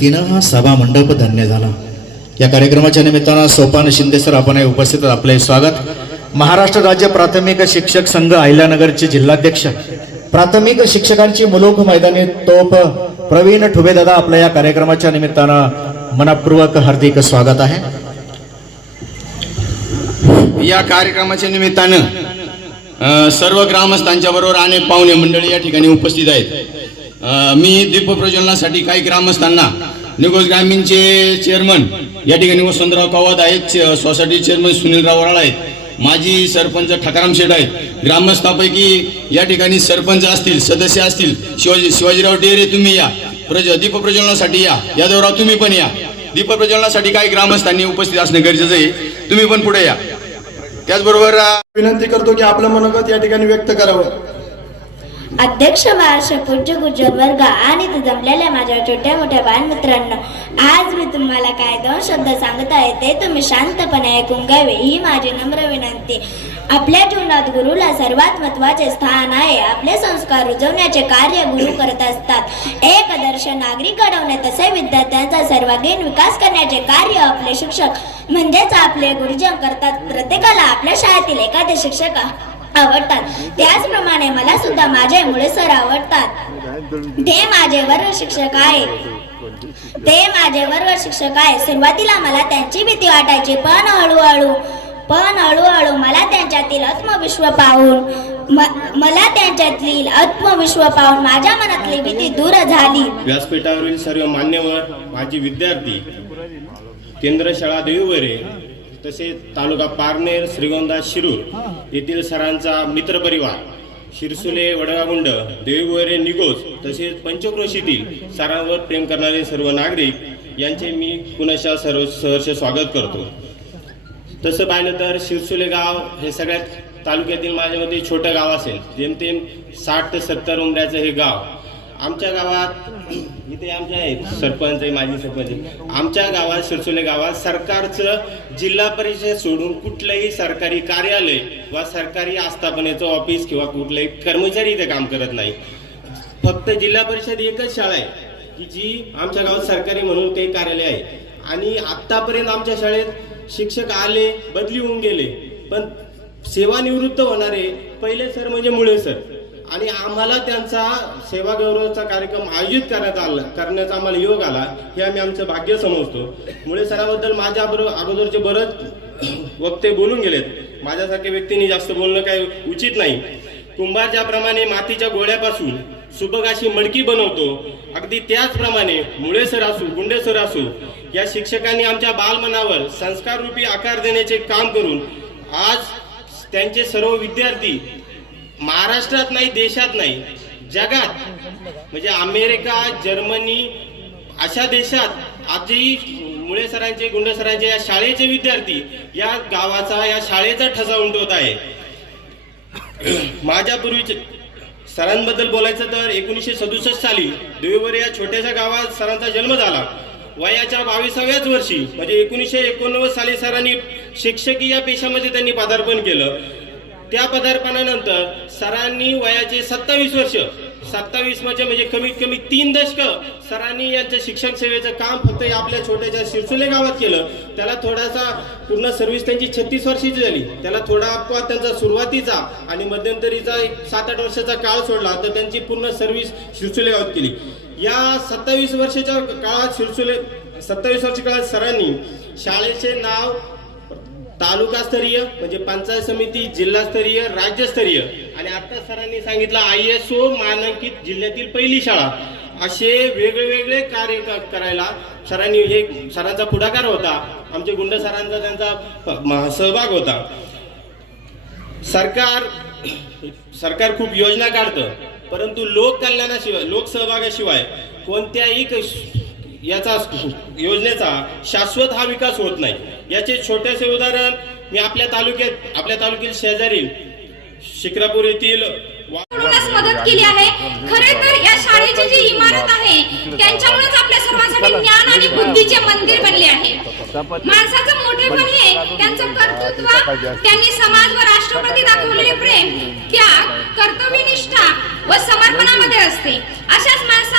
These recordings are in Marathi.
तिनं हा सभा मंडप धन्य झाला. या कार्यक्रमाच्या निमित्तानं सोपान शिंदे सर आपण उपस्थित आपले स्वागत. महाराष्ट्र राज्य प्राथमिक शिक्षक संघ अहिल्यानगरचे जिल्हाध्यक्ष. प्राथमिक शिक्षकांची मुलोख मैदानी तोप प्रवीण ठुबेदादा आपल्या या कार्यक्रमाच्या निमित्तानं मनपूर्वक हार्दिक स्वागत आहे. या कार्यक्रमाच्या निमित्तानं सर्व ग्रामस्थांच्या बरोबर अनेक पाहुणे मंडळी या ठिकाणी उपस्थित आहेत. मी मी दीपप्रज्वलनासाठी काही ग्रामस्थांना निगोज ग्रामीणचे चेअरमन या ठिकाणी वसंतराव कवाद आहेत सोसायटी चेअरमन सुनीलराव वराळ आहेत माजी सरपंच ठकाराम शेठ आहेत. ग्रामस्थापैकी या ठिकाणी सरपंच असतील सदस्य असतील शिवाजी शिवाजीराव डेरे तुम्ही या. प्रज दीपप्रज्वलनासाठी या. यादवराव तुम्ही पण या. दीपप्रज्वलनासाठी काही ग्रामस्थांनी उपस्थित असणे गरजेचं आहे. तुम्ही पण पुढे या. त्याचबरोबर विनंती करतो की आपलं मनोगत या ठिकाणी व्यक्त करावं. अध्यक्ष महाराष्ट्र पूज्य गुज्जर वर्ग आणि इथे जमलेल्या माझ्या छोट्या मोठ्या बालमित्रांनो आज मी तुम्हाला काय दोन शब्द सांगत आहे ते तुम्ही शांतपणे ऐकून घ्यावे ही माझी नम्र विनंती. आपल्या जीवनात गुरुला सर्वात महत्त्वाचे स्थान आहे. आपले संस्कार रुजवण्याचे कार्य गुरु करत असतात. एक आदर्श नागरिक घडवणे तसे विद्यार्थ्यांचा सर्वांगीण विकास करण्याचे कार्य आपले शिक्षक म्हणजेच आपले गुरुजन करतात. प्रत्येकाला आपल्या शाळेतील एखादे शिक्षक आवडतात. त्याचप्रमाणे मला सुद्धा माझे मुळे सर आवडतात. ते माझे वर्ग शिक्षक आहे. ते माझे वर्ग शिक्षक आहे. सुरुवातीला मला त्यांची भीती वाटायची पण हळूहळू पण हळूहळू मला त्यांच्यातील आत्मविश्व पाहून मला त्यांच्यातील आत्मविश्व पाहून माझ्या मनातली भीती दूर झाली. व्यासपीठावरील सर्व मान्यवर माझी विद्यार्थी केंद्र शाळा देवीवरे तसेच तालुका पारनेर श्रीगोंदा शिरूर येथील सरांचा मित्रपरिवार शिरसुले वडगागुंड देवीवरे निगोज तसेच पंचक्रोशीतील सरांवर प्रेम करणारे सर्व नागरिक यांचे मी पुनशा सर्व सहर्ष स्वागत करतो. तसं पाहिलं तर शिरसुले गाव हे सगळ्यात तालुक्यातील माझ्या मते छोटं गाव असेल. जेमतेम साठ ते सत्तर उमऱ्याचं हे गाव आमच्या गावात इथे आमच्या आहेत सरपंच आहे माजी सरपंच आहे. आमच्या गावात शिरसुले गावात सरकारचं जिल्हा परिषद सोडून कुठलंही सरकारी कार्यालय वा सरकारी आस्थापनेचं ऑफिस किंवा कुठलंही कर्मचारी इथे काम करत नाही. फक्त जिल्हा परिषद एकच शाळा आहे की जी आमच्या गावात सरकारी म्हणून ते कार्यालय आहे. आणि आत्तापर्यंत आमच्या शाळेत शिक्षक आले बदली होऊन गेले. पण सेवानिवृत्त होणारे पहिले सर म्हणजे मुळे सर. आणि आम्हाला त्यांचा सेवा गौरवचा कार्यक्रम आयोजित करण्यात आला करण्याचा आम्हाला योग आला हे आम्ही आमचं भाग्य समजतो. मुळे सराबद्दल माझ्या बरोबर अगोदरचे बरंच वक्ते बोलून गेलेत. माझ्यासारख्या व्यक्तींनी जास्त बोलणं काही उचित नाही. कुंभार ज्याप्रमाणे मातीच्या गोळ्यापासून सुबक अशी मडकी बनवतो. अगदी त्याचप्रमाणे मुळेसर असू गुंडेसर असू या शिक्षकांनी आमच्या बालमनावर संस्काररूपी आकार देण्याचे काम करून आज त्यांचे सर्व विद्यार्थी महाराष्ट्रात नाही देशात नाही जगात. म्हणजे अमेरिका जर्मनी अशा देशात आजही मुळे सरांचे गुंड सरांचे या शाळेचे विद्यार्थी या गावाचा या शाळेचा ठसा उमटवत आहे. माझ्या पूर्वीचे सरांबद्दल बोलायचं तर एकोणीसशे सदुसष्ट साली देवीवर या छोट्याशा गावात सरांचा जन्म झाला. वयाच्या बावीसाव्याच वर्षी म्हणजे एकोणीसशे एकोणनव्वद साली सरांनी शिक्षकी या पेशामध्ये त्यांनी पदार्पण केलं. त्या पदार्पणानंतर सरांनी वयाचे सत्तावीस वर्ष सत्तावीस म्हणजे म्हणजे कमीत कमी तीन दशक सरांनी यांच्या शिक्षण सेवेचं काम फक्त आपल्या छोट्याच्या शिरसुले गावात केलं. त्याला थोडासा पूर्ण सर्व्हिस त्यांची छत्तीस वर्षाची झाली. त्याला थोडा अपवाद त्यांचा सुरुवातीचा आणि मध्यंतरीचा एक सात आठ वर्षाचा काळ सोडला तर त्यांची पूर्ण सर्व्हिस शिरसुले गावात केली. या सत्तावीस वर्षाच्या काळात शिरसुले सत्तावीस वर्षाच्या काळात सरांनी शाळेचे नाव तालुकास्तरीय म्हणजे पंचायत समिती जिल्हास्तरीय राज्यस्तरीय. आणि आता सरांनी सांगितलं आय एस ओ मानांकित जिल्ह्यातील पहिली शाळा. असे वेगवेगळे कार्य करायला सरांनी हे सरांचा पुढाकार होता. आमचे गुंड सरांचा त्यांचा सहभाग होता. सरकार सरकार खूप योजना काढतं. परंतु लोक कल्याणाशिवाय कोणत्याही क- याचा योजनेचा शाश्वत हा विकास होत नाही. याचे छोटेसे उदाहरण मी आपल्या तालुक्यात आपल्या तालुक्यात शेजारील शिक्रापूर येथील मदत केली आहे. खरे तर या शाळेची जी इमारत आहे त्यांच्यामुळेच आपल्या सर्वांसाठी ज्ञान आणि बुद्धीचे मंदिर बनले आहे. माणसाचं मोठेपण हे त्यांचं कर्तृत्व त्यांनी समाज व राष्ट्रप्रती दाखवलेले प्रेम त्याग कर्तव्यनिष्ठा व समर्पणामध्ये असते. अशाच माणसा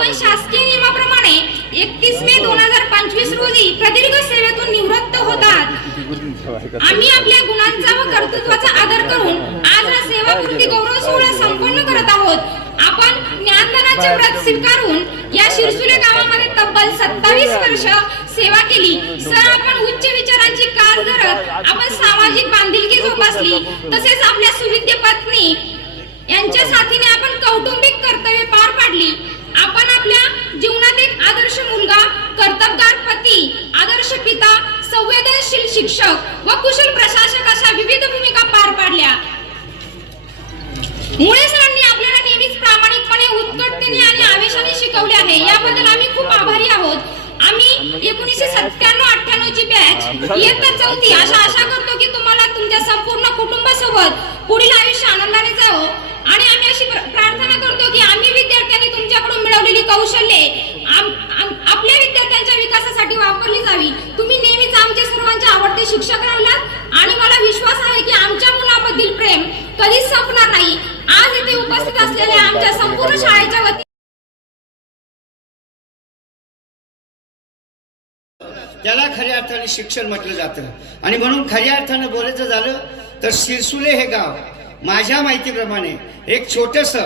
आपण शासकीय नियमाप्रमाणे एकतीस मे दोन हजार पंचवीस रोजी प्रदीर्घ सेवेतून निवृत्त होतात. आम्ही आपल्या गुणांचा व कर्तृत्वाचा आदर करून आज हा सेवा कृती गौरव सोहळा संपन्न करत आहोत. आपण ज्ञानदानाचे व्रत स्वीकारून या शिरसुले गावामध्ये तब्बल सत्तावीस वर्ष सेवा केली. सर आपण उच्च विचारांची कार धरत आपण सामाजिक बांधिलकी जोपासली. तसेच आपल्या सुविद्य पत्नी यांच्या साथीने आपण कौटुंबिक कर्तव्य पार पाडली. आपण आपल्या जीवनात एक आदर्श मुलगा कर्तबगार पती आदर्श पिता संवेदनशील शिक्षक व कुशल प्रशासक अशा विविध भूमिका पार पाडल्या. मुळे सरांनी आपल्याला नेहमीच प्रामाणिकपणे उत्कटतेने आणि आवेशाने शिकवले आहे. याबद्दल आम्ही खूप आभारी आहोत. आम्ही एकोणीसशे सत्त्याण्णव अठ्ठ्याण्णव ची बॅच इयत्ता चौथी अशा आशा करतो की तुम्हाला तुमच्या संपूर्ण कुटुंबासोबत पुढील आयुष्य आनंदाने जावं. आणि आम्ही अशी प्रार्थना करतो की आम्ही विद्यार्थ्यांनी तुमच्याकडून मिळवलेली कौशल्ये आम- आम- आपल्या विद्यार्थ्यांच्या विकासासाठी वापरली जावी तुम्ही नेहमीच आमचे सर्वांचे आवडते शिक्षक राहिलात आणि मला विश्वास आहे की आमच्या मुलामधील प्रेम कधीच संपणार नाही आज इथे असलेल्या आमच्या संपूर्ण शाळेच्या वतीने त्याला खऱ्या अर्थाने शिक्षण म्हटलं जातं. आणि म्हणून खऱ्या अर्थानं बोलायचं झालं तर सिरसुले हे गाव माझ्या माहितीप्रमाणे एक छोटस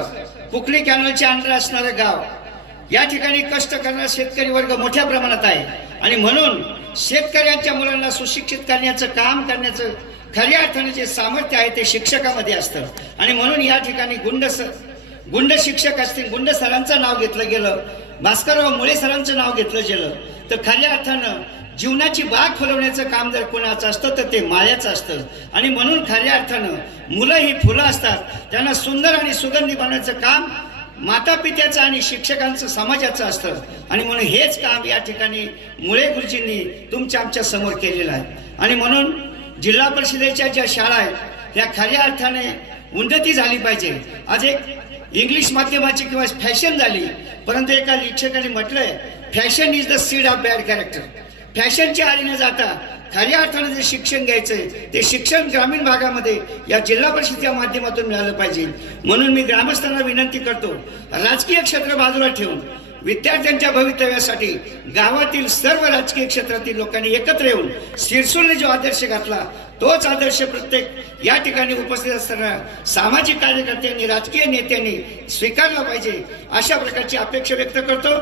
कुकडी कॅनलच्या अंडर असणारं गाव या ठिकाणी कष्ट करणारा शेतकरी वर्ग मोठ्या प्रमाणात आहे. आणि म्हणून शेतकऱ्यांच्या मुलांना सुशिक्षित करण्याचं काम करण्याचं खऱ्या अर्थाने जे सामर्थ्य आहे ते शिक्षकामध्ये असतं. आणि म्हणून या ठिकाणी गुंड गुंड शिक्षक असतील गुंड सरांचं नाव घेतलं गेलं भास्करराव मुळे सरांचं नाव घेतलं गेलं तर खऱ्या अर्थानं जीवनाची बाग फुलवण्याचं काम जर कोणाचं असतं तर ते माळ्याचं असतं. आणि म्हणून खऱ्या अर्थानं मुलं ही फुलं असतात त्यांना सुंदर आणि सुगंधी बनवण्याचं काम माता पित्याचं आणि शिक्षकांचं समाजाचं असतं. आणि म्हणून हेच काम या ठिकाणी मुळे गुरुजींनी तुमच्या आमच्यासमोर केलेलं आहे. आणि म्हणून जिल्हा परिषदेच्या ज्या शाळा आहेत त्या खऱ्या अर्थाने उन्नती झाली पाहिजे. आज एक इंग्लिश माध्यमाची किंवा फॅशन झाली परंतु एका शिक्षकाने म्हटलंय fashion is the seed of bad character फॅशनच्या आधी जाता खऱ्या अर्थानं जे शिक्षण घ्यायचंय ते शिक्षण ग्रामीण भागामध्ये या जिल्हा परिषदेच्या माध्यमातून मिळालं पाहिजे. म्हणून मी ग्रामस्थांना विनंती करतो राजकीय क्षेत्र बाजूला ठेवून विद्यार्थ्यांच्या भवितव्यासाठी गावातील सर्व राजकीय क्षेत्रातील लोकांनी एकत्र येऊन सिरसूरने जो आदर्श घातला तोच आदर्श प्रत्येक या ठिकाणी उपस्थित असताना सामाजिक कार्यकर्त्यांनी राजकीय नेत्यांनी स्वीकारला पाहिजे अशा प्रकारची अपेक्षा व्यक्त करतो.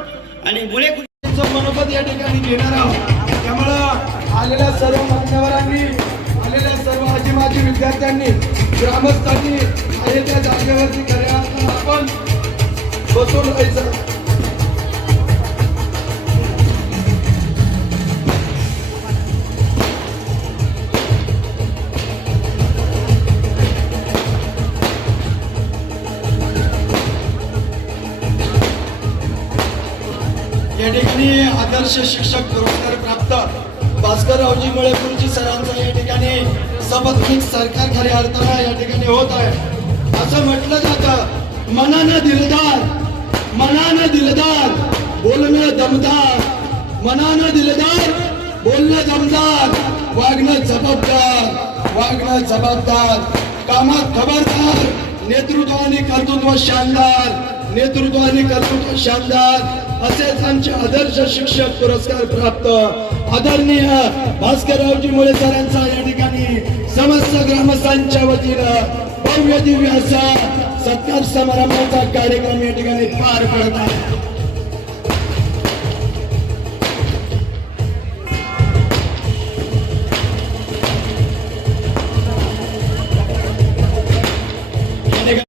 आणि मुळे चं मनोगत या ठिकाणी घेणार आहोत. त्यामुळं आलेल्या सर्व मान्यवरांनी आलेल्या सर्व आजी माजी विद्यार्थ्यांनी ग्रामस्थांनी आहे त्या जागेवरती खऱ्या आपण बसून राहायचं. आदर्श शिक्षक पुरस्कार प्राप्त. भास्कररावजी मुळेपूरजी सरांचा या ठिकाणी सबक सरकार खऱ्या अर्थानं या ठिकाणी होत आहे. असं म्हटलं जातं मनानं दिलदार मनानं दिलदार बोलणं दमदार मनानं दिलदार बोलणं दमदार वागणं जबाबदार वागणं जबाबदार. कामात खबरदार नेतृत्व आणि कर्तृत्व शानदार नेतृत्व आणि कर्तृत्व शानदार. असेच आमचे आदर्श शिक्षक पुरस्कार प्राप्त. आदरणीय भास्कररावजी मुळे सरांचा या ठिकाणी समस्त ग्रामस्थांच्या वतीनं भव्य दिव्य असा सत्कार समारंभाचा कार्यक्रम या ठिकाणी पार पडत आहे.